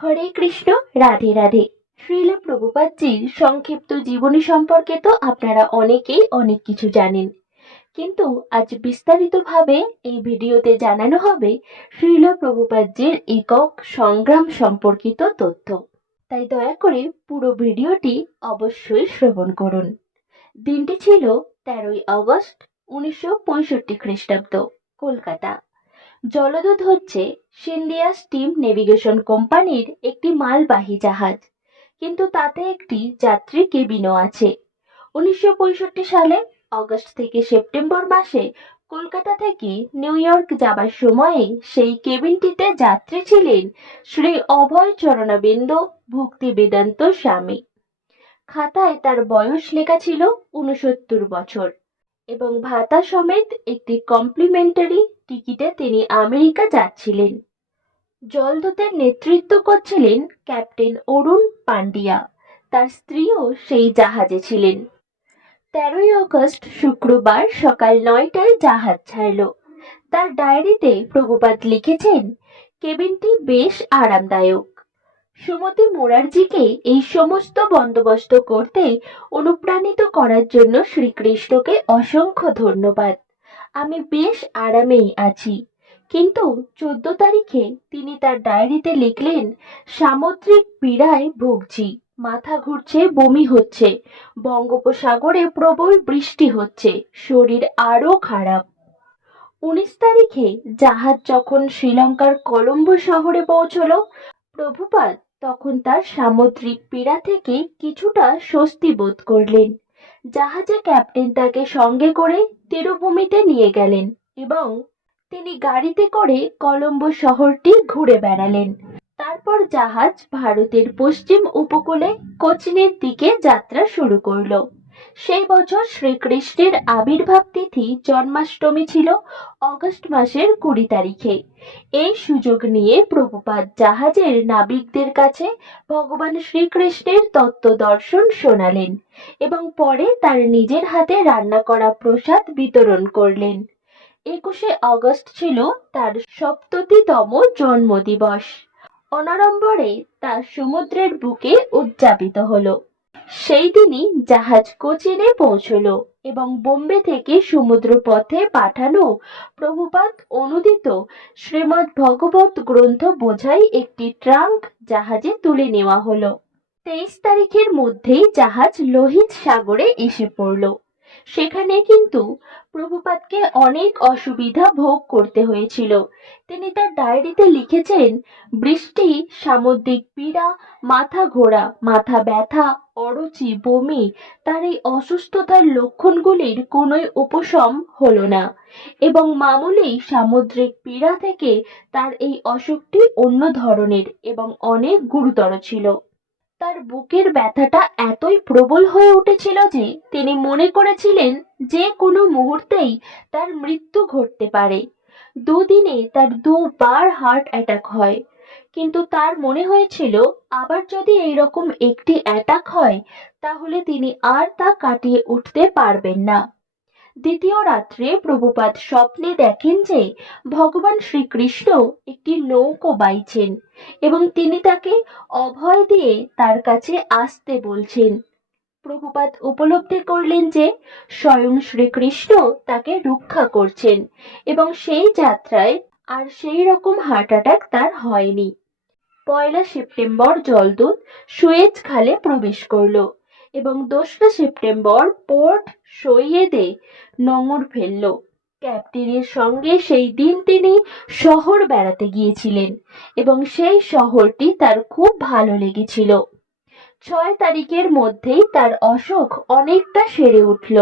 হরে কৃষ্ণ, রাধে রাধে। শ্রীল প্রভুপাদজির সংক্ষিপ্ত জীবনী সম্পর্কে তো আপনারা অনেকেই অনেক কিছু জানেন। কিন্তু আজ বিস্তারিতভাবে এই ভিডিওতে জানানো হবে শ্রীল প্রভুপাদজির একক সংগ্রাম সম্পর্কিত তথ্য। তাই দয়া করে পুরো ভিডিওটি অবশ্যই শ্রবণ করুন। দিনটি ছিল তেরোই আগস্ট, উনিশশো পঁয়ষট্টি খ্রিস্টাব্দ, কলকাতা। জলদূত হচ্ছে সিন্ডিয়া স্টিম নেভিগেশন কোম্পানির একটি মালবাহী জাহাজ। কিন্তু তাতে একটি যাত্রী কেবিনও আছে। উনিশশো পঁয়ষট্টি সালে অগস্ট থেকে সেপ্টেম্বর মাসে কলকাতা থেকে নিউ ইয়র্ক যাবার সময়ে সেই কেবিনটিতে যাত্রী ছিলেন শ্রী অভয় চরণাবিন্দু ভক্তি বেদান্ত স্বামী। খাতায় তার বয়স লেখা ছিল উনসত্তর বছর এবং ভাতা সমেত একটি কমপ্লিমেন্টারি টিকিটে তিনি আমেরিকা যাচ্ছিলেন। জলদূতের নেতৃত্ব করছিলেন ক্যাপ্টেন অরুণ পান্ডিয়া। তার স্ত্রীও সেই জাহাজে ছিলেন। তেরোই আগস্ট শুক্রবার সকাল নয়টায় জাহাজ ছাড়ল। তার ডায়েরিতে প্রভুপাত লিখেছেন, কেবিনটি বেশ আরামদায়ক। সুমতি মোরারজিকে এই সমস্ত বন্দোবস্ত করতে অনুপ্রাণিত করার জন্য শ্রীকৃষ্ণকে অসংখ্য ধন্যবাদ। আমি বেশ আরামেই আছি। কিন্তু চোদ্দ তারিখে তিনি তার ডায়েরিতে লিখলেন, সামুদ্রিক পীড়ায় ভুগছি, মাথা ঘুরছে, বমি হচ্ছে, বঙ্গোপসাগরে প্রবল বৃষ্টি হচ্ছে, শরীর আরও খারাপ। উনিশ তারিখে জাহাজ যখন শ্রীলঙ্কার কলম্বো শহরে পৌঁছল প্রভুপাদ তখন তার সামুদ্রিক পীড়া থেকে কিছুটা স্বস্তি বোধ করলেন। জাহাজে ক্যাপ্টেন তাকে সঙ্গে করে তিরুভূমিতে নিয়ে গেলেন এবং তিনি গাড়িতে করে কলম্বো শহরটি ঘুরে বেড়ালেন। তারপর জাহাজ ভারতের পশ্চিম উপকূলে কোচিনের দিকে যাত্রা শুরু করল। সেই বছর শ্রীকৃষ্ণের আবির্ভাব তিথি জন্মাষ্টমী ছিল অগস্ট মাসের কুড়ি তারিখে। এই সুযোগ নিয়ে প্রভুপাদ জাহাজের নাবিকদের কাছে ভগবান শ্রীকৃষ্ণের তত্ত্ব দর্শন শোনালেন এবং পরে তার নিজের হাতে রান্না করা প্রসাদ বিতরণ করলেন। একুশে আগস্ট ছিল তার সপ্ততিতম জন্মদিবস। অনাড়ম্বরে তার সমুদ্রের বুকে উদযাপিত হলো। সেই দিনই জাহাজ কোচিনে পৌঁছল এবং বোম্বে থেকে সমুদ্র পথে পাঠানো প্রভুপাত অনুদিত শ্রীমৎ ভগবত গ্রন্থ বোঝাই একটি ট্রাঙ্ক জাহাজে তুলে নেওয়া হলো। তেইশ তারিখের মধ্যেই জাহাজ লোহিত সাগরে এসে পড়ল। সেখানে কিন্তু প্রভুপাতকে অনেক অসুবিধা ভোগ করতে হয়েছিল। তিনি তার ডায়েরিতে লিখেছেন, বৃষ্টি, সামুদ্রিক পীড়া, মাথা ঘোরা, মাথা ব্যথা, অরুচি, বমি, তার এই অসুস্থতার লক্ষণগুলির কোনোই উপশম হলো না। এবং মামুলি সামুদ্রিক পীড়া থেকে তার এই অসুখটি অন্য ধরনের এবং অনেক গুরুতর ছিল। তার বুকের ব্যথাটা এতই প্রবল হয়ে উঠেছিল যে তিনি মনে করেছিলেন যে কোনো মুহূর্তেই তার মৃত্যু ঘটতে পারে। দুদিনে তার দুবার হার্ট অ্যাটাক হয়। কিন্তু তার মনে হয়েছিল, আবার যদি এইরকম একটি অ্যাটাক হয়, তাহলে তিনি আর তা কাটিয়ে উঠতে পারবেন না। দ্বিতীয় রাত্রে প্রভুপাদ স্বপ্নে দেখেন যে ভগবান শ্রীকৃষ্ণ একটি নৌকো বাইছেন এবং তিনি তাকে অভয় দিয়ে তার কাছে আসতে বলছেন। প্রভুপাদ উপলব্ধি করলেন যে স্বয়ং শ্রীকৃষ্ণ তাকে রক্ষা করছেন এবং সেই যাত্রায় আর সেই রকম হার্ট অ্যাটাক তার হয়নি। পয়লা সেপ্টেম্বর জলদূত সুয়েজ খালে প্রবেশ করল। এবং দোসরা সেপ্টেম্বর পোর্ট সৈয়দে নোঙর ফেলল। ক্যাপ্টেনের সঙ্গে সেই দিন তিনি শহর বেড়াতে গিয়েছিলেন এবং সেই শহরটি তার খুব ভালো লেগেছিল। ছয় তারিখের মধ্যেই তার অসুখ অনেকটা সেরে উঠল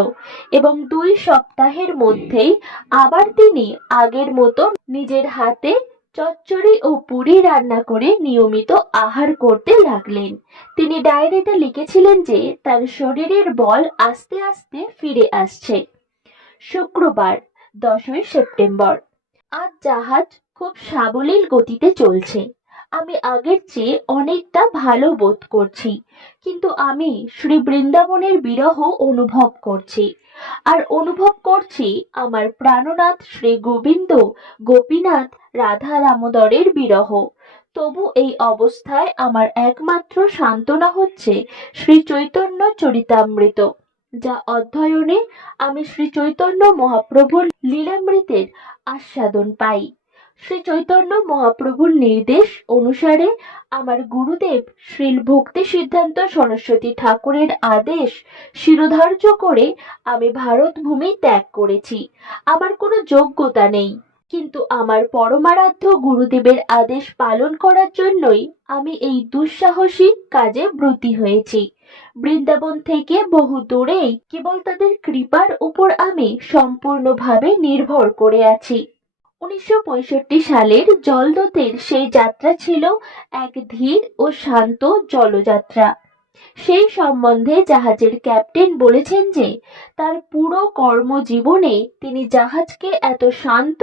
এবং দুই সপ্তাহের মধ্যেই আবার তিনি আগের মতো নিজের হাতে চচ্চড়ি ও পুরি রান্না করে নিয়মিত আহার করতে লাগলেন। তিনি ডায়েরিতে লিখেছিলেন যে, তার শরীরের বল আস্তে আস্তে ফিরে আসছে। শুক্রবার, দশই সেপ্টেম্বর। আজ জাহাজ খুব সাবলীল গতিতে চলছে। আমি আগের চেয়ে অনেকটা ভালো বোধ করছি। কিন্তু আমি শ্রী বৃন্দাবনের বিরহ অনুভব করছি। আর অনুভব করছি আমার প্রাণনাথ শ্রী গোবিন্দ গোপীনাথ রাধা দামোদরের বিরহ। তবু এই অবস্থায় আমার একমাত্র সান্ত্বনা হচ্ছে শ্রী চৈতন্য চরিতামৃত, যা অধ্যয়নে আমি শ্রী চৈতন্য মহাপ্রভুর লীলামৃতের আস্বাদন পাই। শ্রী চৈতন্য মহাপ্রভুর নির্দেশ অনুসারে আমার গুরুদেব শ্রীল ভক্তি সিদ্ধান্ত সরস্বতী ঠাকুরের আদেশ শিরোধার্য করে আমি ভারত ভূমি ত্যাগ করেছি। আমার কোনো যোগ্যতা নেই। কিন্তু আমার পরমারাধ্য গুরুদেবের আদেশ পালন করার জন্যই আমি এই দুঃসাহসী কাজে ব্রতী হয়েছি। বৃন্দাবন থেকে বহু দূরেই কেবল তাদের কৃপার উপর আমি সম্পূর্ণভাবে নির্ভর করে আছি। উনিশশো পঁয়ষট্টি সালের জলদতের সেই যাত্রা ছিল এক ধীর ও শান্ত জলযাত্রা। সেই সম্বন্ধে জাহাজের ক্যাপ্টেন বলেছেন যে, তার পুরো কর্মজীবনে তিনি জাহাজকে এত শান্ত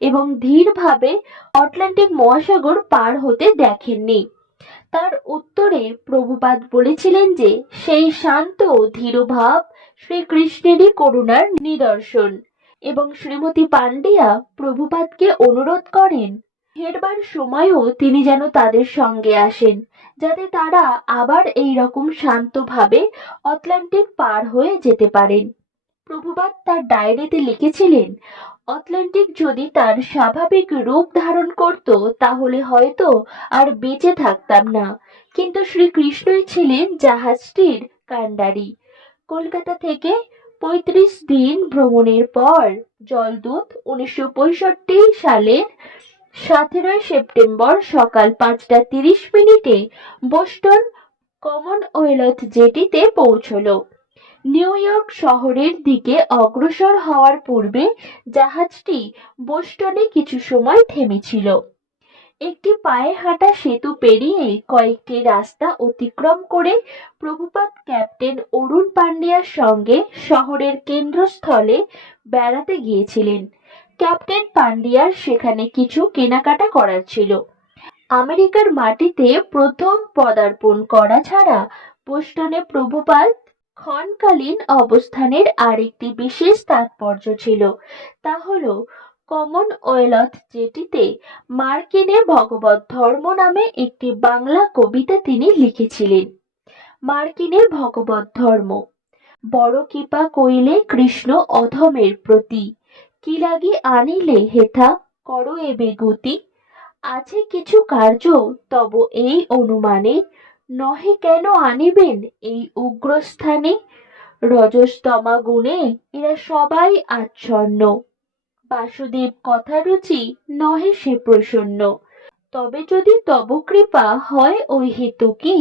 এবং ধীরভাবে আটলান্টিক মহাসাগর পার হতে দেখেননি। তার উত্তরে প্রভুপাদ বলেছিলেন যে, সেই শান্ত ধীরভাব শ্রীকৃষ্ণেরই করুণার নিদর্শন। এবং শ্রীমতী পান্ডিয়া প্রভুপাদকে অনুরোধ করেন, ফেরবার সময়ও তিনি যেন তাদের সঙ্গে আসেন, যাতে তারা আবার এই রকম শান্তভাবে আটলান্টিক পার হয়ে যেতে পারেন। প্রভুপাদ তার ডায়েরিতে লিখেছিলেন, আটলান্টিক যদি তার স্বাভাবিক রূপ ধারণ করত, তাহলে হয়তো আর বেঁচে থাকতাম না। কিন্তু শ্রীকৃষ্ণই ছিলেন জাহাজটির কাণ্ডারি। কলকাতা থেকে পঁয়ত্রিশ দিন ভ্রমণের পর, জলদূত উনিশশো সালের সতেরোই সেপ্টেম্বর সকাল পাঁচটা তিরিশ মিনিটে বোস্টন কমনওয়েলথ জেটিতে পৌঁছল। নিউ ইয়র্ক শহরের দিকে অগ্রসর হওয়ার পূর্বে জাহাজটি বোস্টনে কিছু সময় থেমেছিল। একটি পায়ে হাঁটা সেতু পেরিয়ে কয়েকটি রাস্তা অতিক্রম করে প্রভুপাত ক্যাপ্টেন অরুণ পান্ডিয়ার সঙ্গে শহরের কেন্দ্রস্থলে বেড়াতে গিয়েছিলেন। ক্যাপ্টেন পান্ডিয়ার সেখানে কিছু কেনাকাটা করার ছিল। আমেরিকার মাটিতে প্রথম পদার্পণ করা ছাড়া বোস্টনে প্রভুপাত ক্ষণকালীন অবস্থানের আরেকটি বিশেষ তাৎপর্য ছিল। তা হলো কমনওয়েলথ যেটিতে মার্কিনে ভগবত ধর্ম নামে একটি বাংলা কবিতা তিনি লিখেছিলেন। মার্কিনে ভগবত ধর্ম। বড় কৃপা কইলে কৃষ্ণ অধমের প্রতি। কি লাগি আনিলে হেথা করো এবে গতি। আছে কিছু কার্য তব এই অনুমানে। নহে কেন আনিবেন এই উগ্রস্থানে? রজস্তমা গুণে এরা সবাই আচ্ছন্ন। বাসুদেব কথা রুচি নহে সে প্রসন্ন। তবে যদি তব কৃপা হয় ওই হেতুকি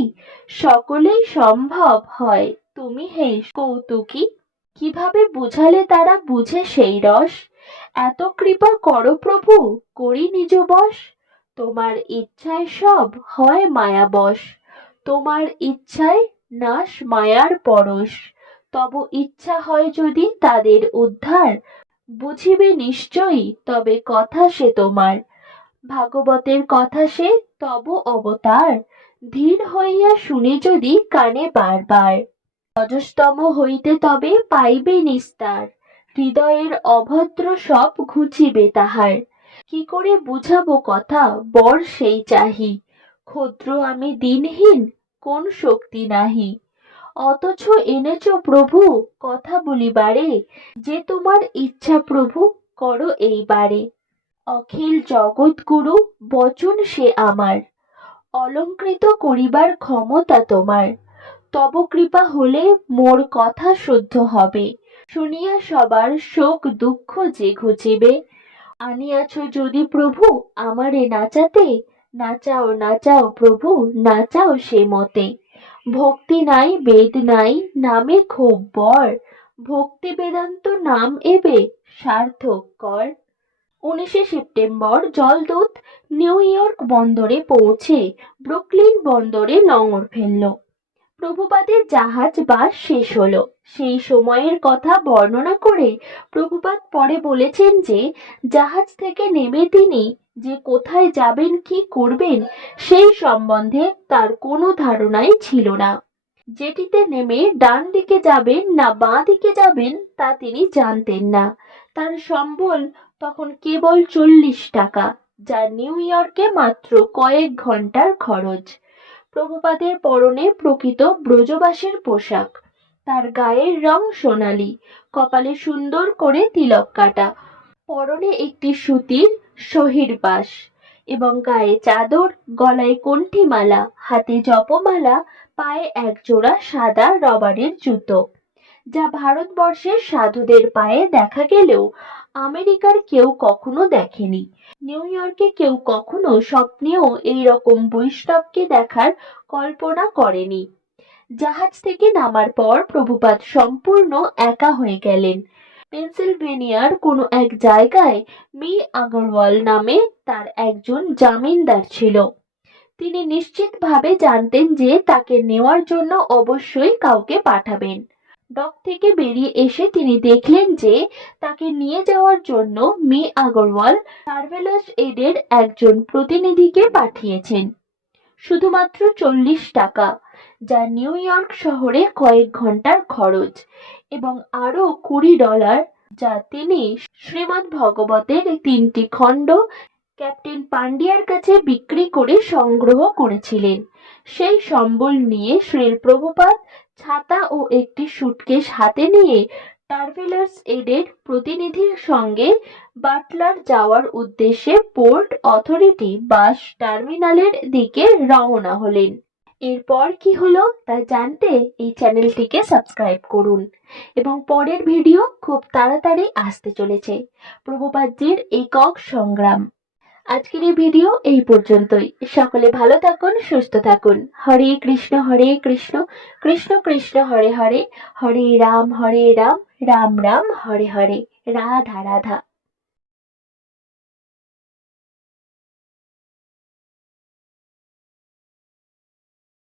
সকলেই সম্ভব হয়। তুমি হে কৌতুকী, কীভাবে বুঝালে তারা বুঝে সেই রস? এত কৃপা করো প্রভু, করি নিজ বস তোমার ইচ্ছায় সব হয় মায়া বশ। তোমার ইচ্ছায় নাশ মায়ার পরশ। তব ইচ্ছা হয় যদি তাদের উদ্ধার বুঝিবে নিশ্চয়ই, তবে কথা সে তোমার। ভাগবতের কথা সে তব অবতার। ধীর হইয়া শুনে যদি কানে বারবার। অজস্তম হইতে তবে পাইবে নিস্তার। হৃদয়ের অভদ্র সব ঘুচিবে তাহার। কি করে বুঝাবো কথা, বর সেই চাহি। ক্ষুদ্র আমি দিনহীন, কোন শক্তি নাহি। অথচ এনেছ প্রভু, কথা বলিবারে। যে তোমার ইচ্ছা প্রভু, করো এইবারে। অখিল জগৎগুরু, বচন সে আমার। অলঙ্কৃত করিবার ক্ষমতা তোমার। তব কৃপা হলে মোর কথা শুদ্ধ হবে। শুনিয়া সবার শোক দুঃখ যে ঘুচিবে। আনিয়াছ যদি প্রভু, আমারে নাচাতে, নাচাও নাচাও প্রভু, নাচাও সে মতে। ভক্তি নাই, বেদ নাই, নামে খুব বর। ভক্তি বেদান্ত নাম এবে, সার্থক কর। উনিশে সেপ্টেম্বর জলদূত নিউ ইয়র্ক বন্দরে পৌঁছে, ব্রুকলিন বন্দরে লঙর ফেলল। প্রভুপাদের জাহাজ বাস শেষ হলো। সেই সময়ের কথা বর্ণনা করে প্রভুপাদ পরে বলেছেন যে, জাহাজ থেকে নেমে তিনি যে কোথায় যাবেন, কি করবেন, সেই সম্বন্ধে তার কোনো ধারণাই ছিল না। যেটিতে নেমে ডান দিকে যাবেন না বাঁ দিকে যাবেন, তা তিনি জানতেন না। তার সম্বল তখন কেবল চল্লিশ টাকা, যা নিউ ইয়র্কে মাত্র কয়েক ঘণ্টার খরচ। প্রভুপাদের পরনে প্রকৃত ব্রজবাসীর পোশাক। তার গায়ের রং সোনালী, কপালে সুন্দর করে তিলক কাটা। পরনে একটি সুতির শহীর পাশ এবং গায়ে চাদর, গলায় কণ্ঠিমালা, হাতে জপমালা, পায়ে এক জোড়া সাদা রবারের জুতো। যা ভারতবর্ষের সাধুদের পায়ে দেখা গেলেও আমেরিকার কেউ কখনো দেখেনি। নিউ ইয়র্কে কেউ কখনো স্বপ্নেও এই রকম বৈষ্ণবকে দেখার কল্পনা করেনি। জাহাজ থেকে নামার পর প্রভুপাদ সম্পূর্ণ একা হয়ে গেলেন। পেনসিলভেনিয়ার কোনো এক জায়গায় মি আগরওয়াল নামে তার একজন জামিনদার ছিল। তিনি নিশ্চিতভাবে জানতেন যে তাকে নেওয়ার জন্য অবশ্যই কাউকে পাঠাবেন। ডক থেকে বেরিয়ে এসে তিনি দেখলেন যে তাকে নিয়ে যাওয়ার জন্য মি আগরওয়াল ট্রাভেলার্স এডের একজন প্রতিনিধিকে পাঠিয়েছেন। শুধুমাত্র চল্লিশ টাকা, যা নিউ ইয়র্ক শহরে কয়েক ঘণ্টার খরচ এবং আরও কুড়ি ডলার, যা তিনি শ্রীমদ্ ভগবতের তিনটি খণ্ড ক্যাপ্টেন পান্ডিয়ার কাছে বিক্রি করে সংগ্রহ করেছিলেন। সেই সম্বল নিয়ে শ্রীল প্রভুপাদ ছাতা ও একটি সুটকেস হাতে নিয়ে ট্রাভেলার্স এডের প্রতিনিধির সঙ্গে বাটলার যাওয়ার উদ্দেশ্যে পোর্ট অথরিটি বাস টার্মিনালের দিকে রওনা হলেন। এরপর কি হলো তা জানতে এই চ্যানেলটিকে সাবস্ক্রাইব করুন এবং পরের ভিডিও খুব তাড়াতাড়ি আসতে চলেছে। প্রভুপাদজির একক সংগ্রাম। আজকের এই ভিডিও এই পর্যন্তই। সকলে ভালো থাকুন, সুস্থ থাকুন। হরে কৃষ্ণ হরে কৃষ্ণ কৃষ্ণ কৃষ্ণ, হরে হরে হরে রাম হরে রাম রাম রাম, হরে হরে। রাধা রাধা।